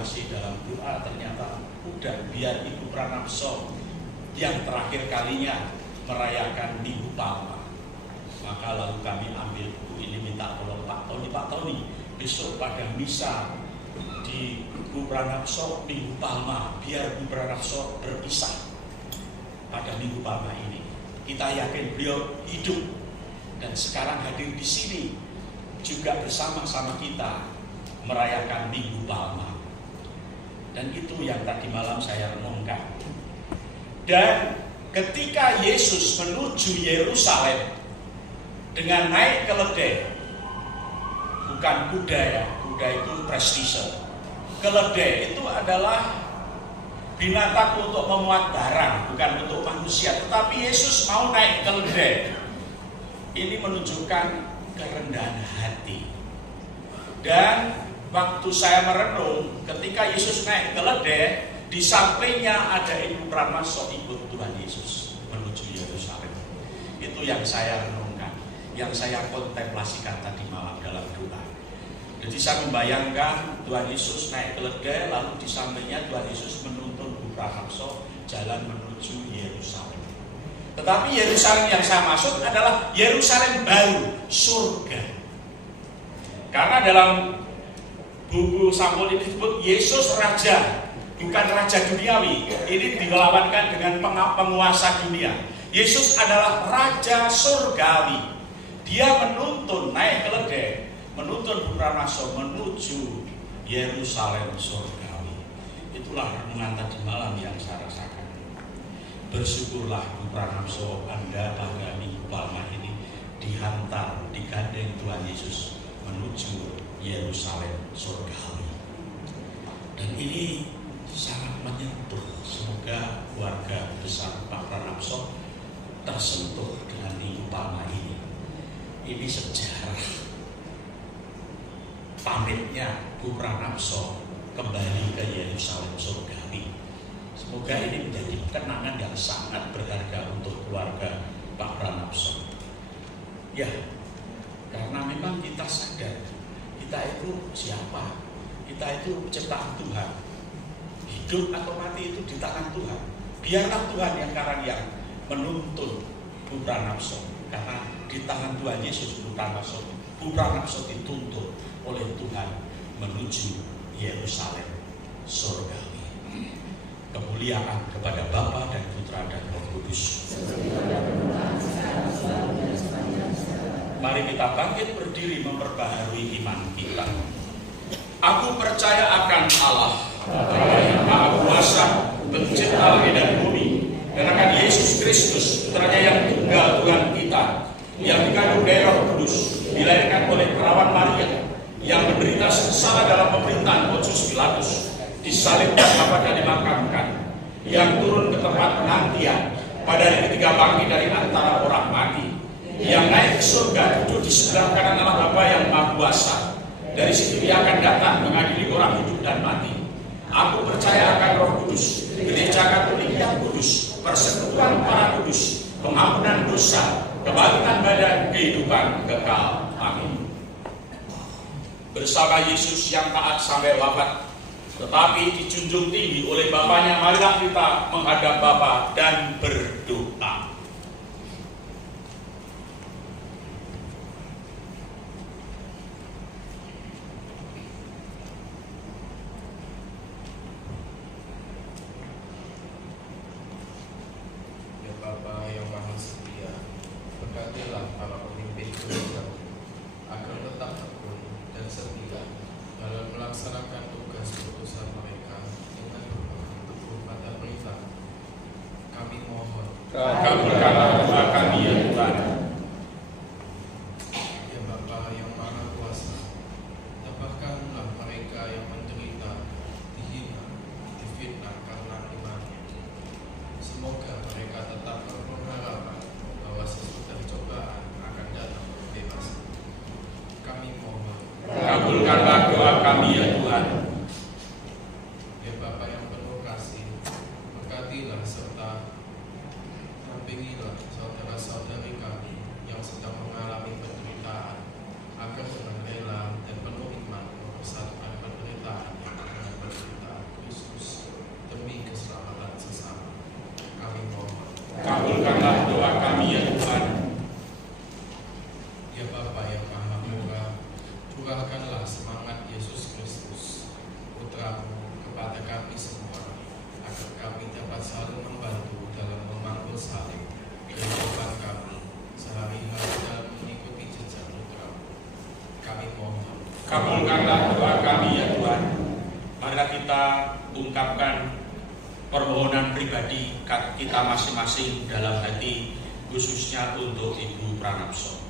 konsentrasi dalam doa, ternyata udah biar Ibu Pranapso yang terakhir kalinya merayakan Minggu Palma. Maka lalu kami ambil buku ini, minta tolong Pak Tony besok pada misa di Bu Pranapso Minggu Palma, biar Bu Pranapso berpisah pada Minggu Palma ini. Kita yakin beliau hidup dan sekarang hadir di sini juga bersama-sama kita merayakan Minggu Palma. Dan itu yang tadi malam saya renungkan. Dan ketika Yesus menuju Yerusalem dengan naik keledai, bukan kuda ya, kuda itu prestise. Keledai itu adalah binatang untuk memuat barang, bukan untuk manusia. Tetapi Yesus mau naik keledai. Ini menunjukkan kerendahan hati. Dan waktu saya merenung, ketika Yesus naik keledai, di sampingnya ada Ibu Pranapso ikut Tuhan Yesus menuju Yerusalem. Itu yang saya renungkan, yang saya kontemplasikan tadi malam dalam doa. Jadi saya membayangkan Tuhan Yesus naik keledai, lalu di sampingnya Tuhan Yesus menuntun Ibu Pranapso jalan menuju Yerusalem. Tetapi Yerusalem yang saya maksud adalah Yerusalem baru, surga. Karena dalam buku Samuel ini disebut Yesus Raja, bukan raja duniawi. Ini dilawankan dengan penguasa dunia. Yesus adalah raja surgawi. Dia menuntun naik keledai, menuntun Bu Pranapso menuju Yerusalem surgawi. Itulah renungan tadi malam yang saya rasakan. Bersyukurlah Bu Pranapso, Anda pada Minggu Palma ini dihantar, digandeng Tuhan Yesus menuju Yerusalem surgawi. Dan ini sangat menyentuh. Semoga keluarga besar Pak Pranapso tersentuh dengan Minggu Palma ini. Ini sejarah pamitnya Bu Pranapso kembali ke Yerusalem surgawi. Semoga ini menjadi kenangan yang sangat berharga untuk keluarga Pak Pranapso. Ya, karena memang kita sadar kita itu siapa? Kita itu ciptaan Tuhan. Hidup atau mati itu di tangan Tuhan. Biarlah Tuhan yang sekarang yang menuntun Bu Pranapso. Karena di tangan Tuhan Yesus Bu Pranapso dituntun oleh Tuhan menuju Yerusalem surgawi. Kemuliaan kepada Bapa dan Putra dan Roh Kudus. Mari kita bangkit berdiri memperbaharui iman kita. Aku percaya akan Allah, Bapa yang Maha Kuasa, Pencipta langit dan bumi, dan akan Yesus Kristus, putranya yang tunggal Tuhan kita, yang dikandung dari Roh Kudus, dilahirkan oleh perawan Maria, yang menderita sengsara dalam pemerintahan Pontius Pilatus, disalibkan dan dimakamkan, yang turun ke tempat penantian, pada hari ketiga bangkit dari antara orang mati, yang naik ke surga, duduk di sebelah kanan Allah Bapa yang Maha Kuasa. Dari situ Dia akan datang mengadili orang hidup dan mati. Aku percaya akan Roh Kudus, Gereja Katolik yang kudus, persekutuan para kudus, pengampunan dosa, kebangkitan badan, kehidupan kekal. Amin. Bersama Yesus yang taat sampai wafat, tetapi dijunjung tinggi oleh Bapaknya, marilah kita menghadap Bapa dan berdoa. Ya Bapa yang Maha Setia, berkatilah para pemimpin gereja agar tetap tekun dan setia dalam melaksanakan tugas utusan mereka dengan berpegang teguh pada perintah. Kami mohon, Kabulkanlah doa kami ya Tuhan. ya Bapa yang Maha Kuasa, tabahkanlah mereka yang menderita, dihina, difitnah karena imannya. Semoga mereka tetap berpengharapan bahwa sesudah cobaan akan datang kebebasan. Kami mohon, Kabulkanlah doa kami ya Tuhan. ya Bapa yang penuh kasih, berkatilah serta dampingilah saudara-saudari kami yang sedang mengalami penderitaan, agar dengan rela dan penuh iman mempersatukan penderitaan yang dengan penderitaan. kami semua, agar kami dapat saling membantu dalam memangku salib kehidupan kami sehari-hari dalam mengikuti jejak Putra. Kami mohon, Kabulkanlah doa kami ya Tuhan. Mari kita ungkapkan permohonan pribadi kita masing-masing dalam hati, khususnya untuk Ibu Pranapso.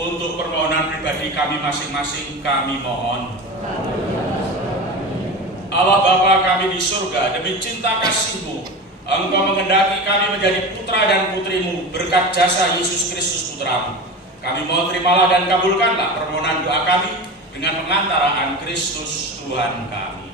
Untuk permohonan pribadi kami masing-masing, kami mohon. Allah Bapa kami di surga, demi cinta kasih-Mu, Engkau menghendaki kami menjadi putra dan putri-Mu berkat jasa Yesus Kristus Putra-Mu. Kami mohon terimalah dan kabulkanlah permohonan doa kami dengan pengantaraan Kristus Tuhan kami.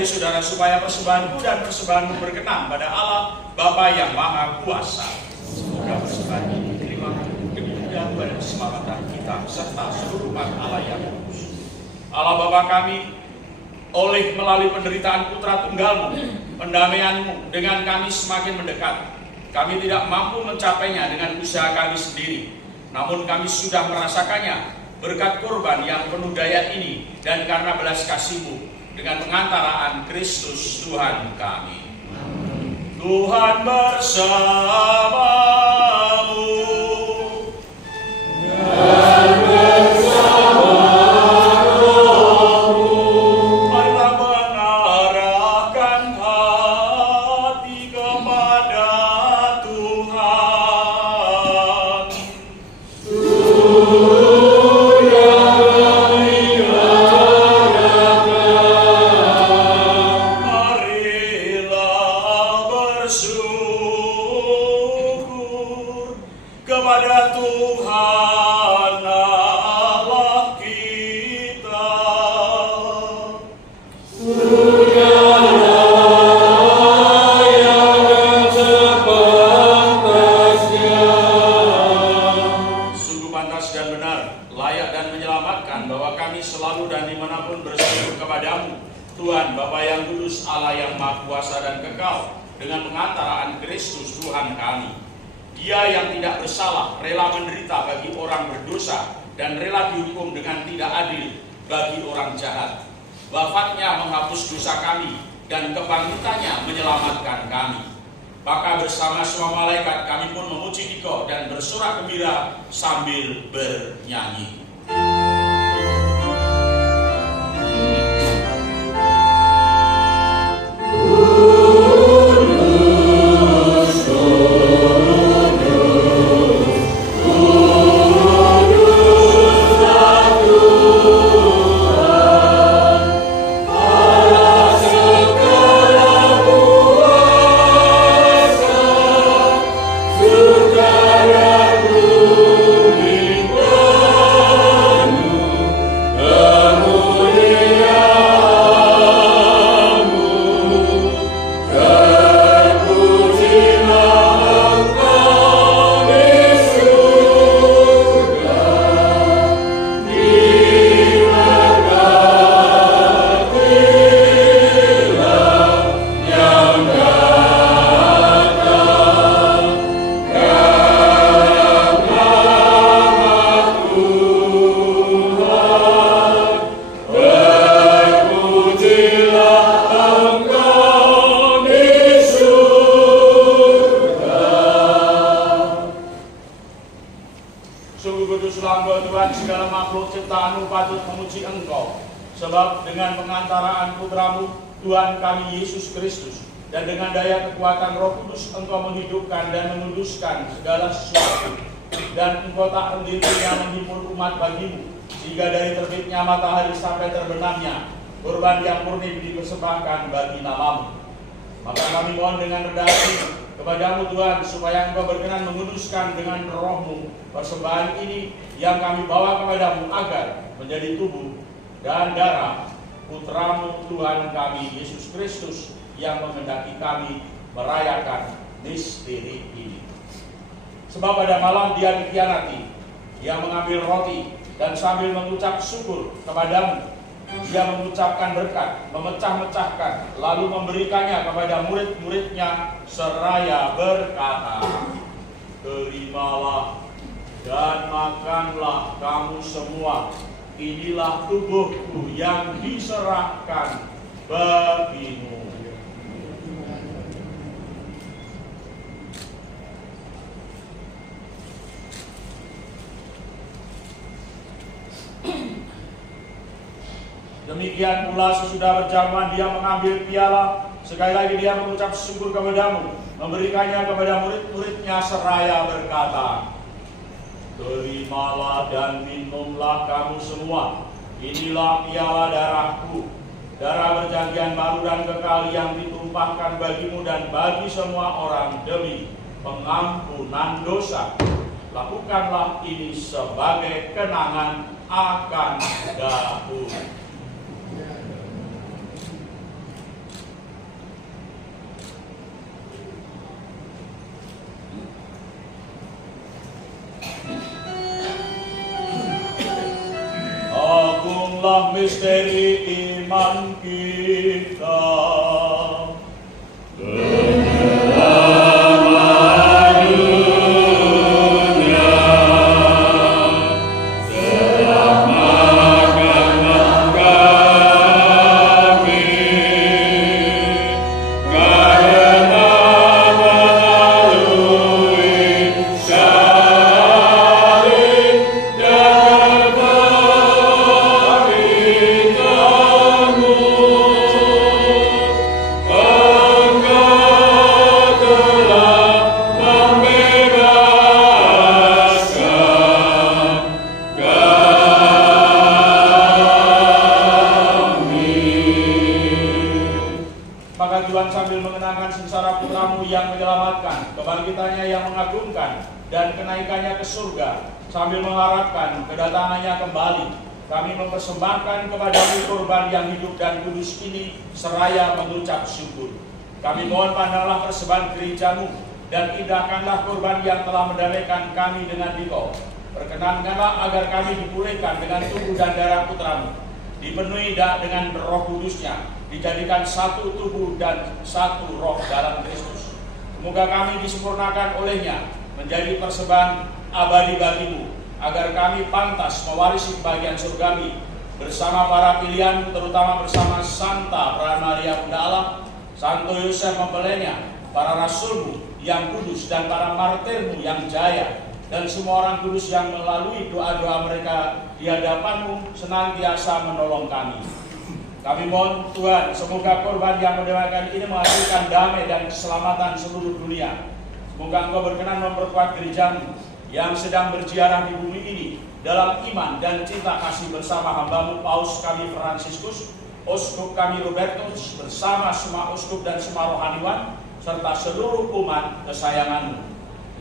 Saudara-saudara, supaya persembahanku dan persembahanmu berkenan pada Allah Bapa yang Maha Kuasa. Semoga persembahan ini diterima demi kemuliaan dan keselamatan kita serta seluruh umat Allah yang kudus. Allah Bapa kami, oleh melalui penderitaan Putra Tunggal-Mu, pendamaian-Mu dengan kami semakin mendekat. Kami tidak mampu mencapainya dengan usaha kami sendiri, namun kami sudah merasakannya berkat korban yang penuh daya ini dan karena belas kasih-Mu dengan pengantaraan Kristus Tuhan kami. Tuhan bersamamu. Dan bersama rohmu. Marilah mengarahkan hati kepada Tuhan. Kepada Tuhan Allah kita. Sungguh pantas dan benar, layak dan menyelamatkan bahwa kami selalu dan dimanapun berseru kepadamu, Tuhan Bapa yang kudus, Allah yang Maha Kuasa dan kekal, dengan pengantaraan Kristus Tuhan kami. Dia yang tidak bersalah rela menderita bagi orang berdosa dan rela dihukum dengan tidak adil bagi orang jahat. Wafatnya menghapus dosa kami dan kebangkitannya menyelamatkan kami. Maka bersama semua malaikat kami pun memuji Dikau dan bersorak gembira sambil bernyanyi. segala makhluk ciptaanmu patut memuji Engkau, sebab dengan pengantaraan putramu Tuhan kami Yesus Kristus dan dengan daya kekuatan Roh Kudus Engkau menghidupkan dan menguduskan segala sesuatu, dan Engkau tak henti-hentinya menghimpun umat bagimu, sehingga dari terbitnya matahari sampai terbenamnya kurban yang murni dipersembahkan bagi namamu. Maka kami mohon dengan rendah hati kepadamu Tuhan, supaya Engkau berkenan menguduskan dengan roh-Mu persembahan ini yang kami bawa kepadamu, agar menjadi tubuh dan darah putramu Tuhan kami Yesus Kristus, yang menghendaki kami merayakan misteri ini. Sebab pada malam Dia dikhianati, Dia mengambil roti dan sambil mengucap syukur kepadamu, Dia mengucapkan berkat, memecah-mecahkan, lalu memberikannya kepada murid-muridnya seraya berkata, "Terimalah dan makanlah kamu semua, inilah tubuhku yang diserahkan bagimu." Demikian pula sesudah berjamaah Dia mengambil piala, sekali lagi Dia mengucap syukur kepadamu, memberikannya kepada murid-muridnya seraya berkata, "Terimalah dan minumlah kamu semua, inilah piala darahku, darah perjanjian baru dan kekal yang ditumpahkan bagimu dan bagi semua orang demi pengampunan dosa. Lakukanlah ini sebagai kenangan akan aku." Agunglah misteri iman kita. Sambil mengharapkan kedatangannya kembali, kami mempersembahkan kepadamu kurban yang hidup dan kudus ini seraya mengucap syukur. Kami mohon pandanglah persembahan gerejamu dan indahkanlah kurban yang telah mendamaikan kami dengan Dikau. Perkenankanlah agar kami dipulihkan dengan tubuh dan darah putramu, dipenuhi dengan Roh Kudusnya, dijadikan satu tubuh dan satu roh dalam Kristus. Semoga kami disempurnakan olehnya menjadi persembahan abadi bagimu, agar kami pantas mewarisi bagian surgawi bersama para pilihan, terutama bersama Santa Maria Bunda Allah, Santo Yosef mempelainya, para rasulmu yang kudus dan para martirmu yang jaya, dan semua orang kudus yang melalui doa-doa mereka di hadapanmu senantiasa menolong kami. Kami mohon Tuhan, semoga korban yang mendamaikan ini menghasilkan damai dan keselamatan seluruh dunia. Semoga Engkau berkenan memperkuat gerejamu yang sedang berziarah di bumi ini dalam iman dan cinta kasih bersama hambamu Paus kami Fransiskus, Uskup kami Robertus, bersama semua uskup dan semua rohaniwan, serta seluruh umat kesayanganmu.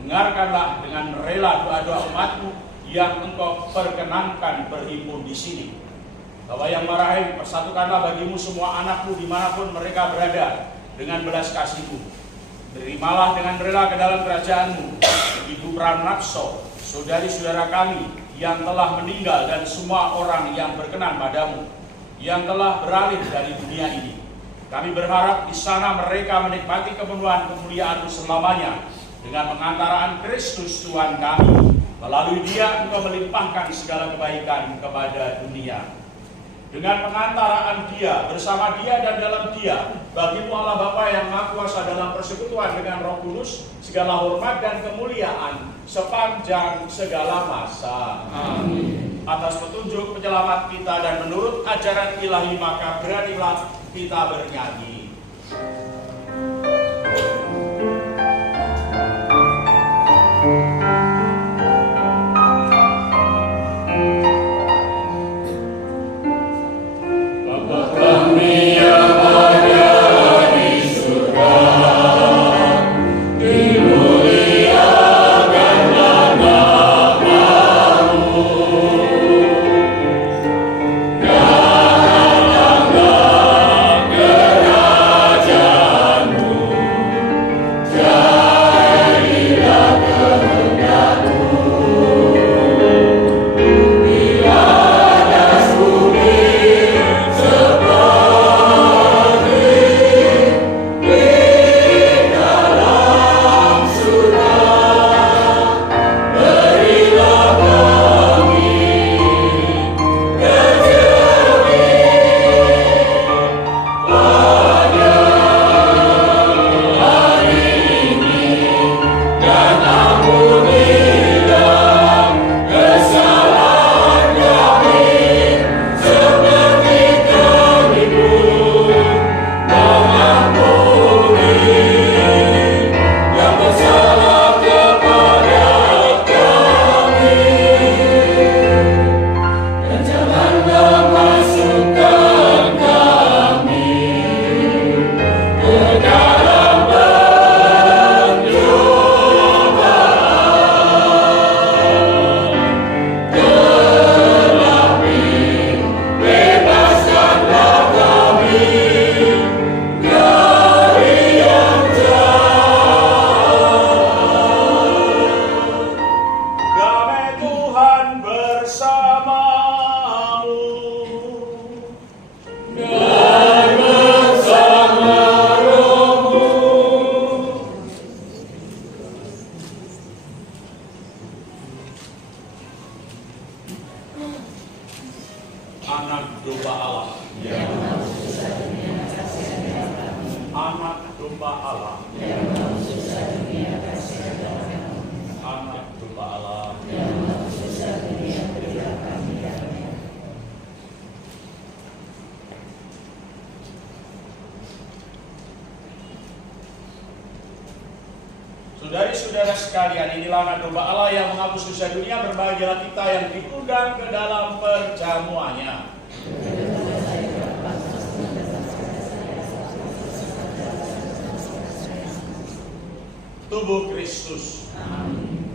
Dengarkanlah dengan rela doa-doa umatmu yang Engkau perkenankan berhimpun di sini. Bapa yang marahim, persatukanlah bagimu semua anakmu dimanapun mereka berada dengan belas kasihmu. Terimalah dengan rela ke dalam kerajaanmu Ibu Pranapso, saudari-saudara kami yang telah meninggal, dan semua orang yang berkenan padamu, yang telah beralih dari dunia ini. Kami berharap di sana mereka menikmati kepenuhan kemuliaan selamanya dengan pengantaraan Kristus Tuhan kami. Melalui Dia Engkau melimpahkan segala kebaikan kepada dunia. Dengan pengantaraan Dia, bersama Dia dan dalam Dia, bagimu Allah Bapa yang Maha Kuasa dalam persekutuan dengan Roh Kudus, segala hormat dan kemuliaan sepanjang segala masa. Amin. atas petunjuk penyelamat kita dan menurut ajaran ilahi, maka beranilah kita bernyanyi. Anak domba Allah. Anak domba Allah. Anak domba Allah. Saudari-saudara sekalian, inilah anak domba Allah yang menghapus dosa dunia. Berbahagialah kita yang diundang ke dalam perjamuannya. Tubuh Kristus. Amin.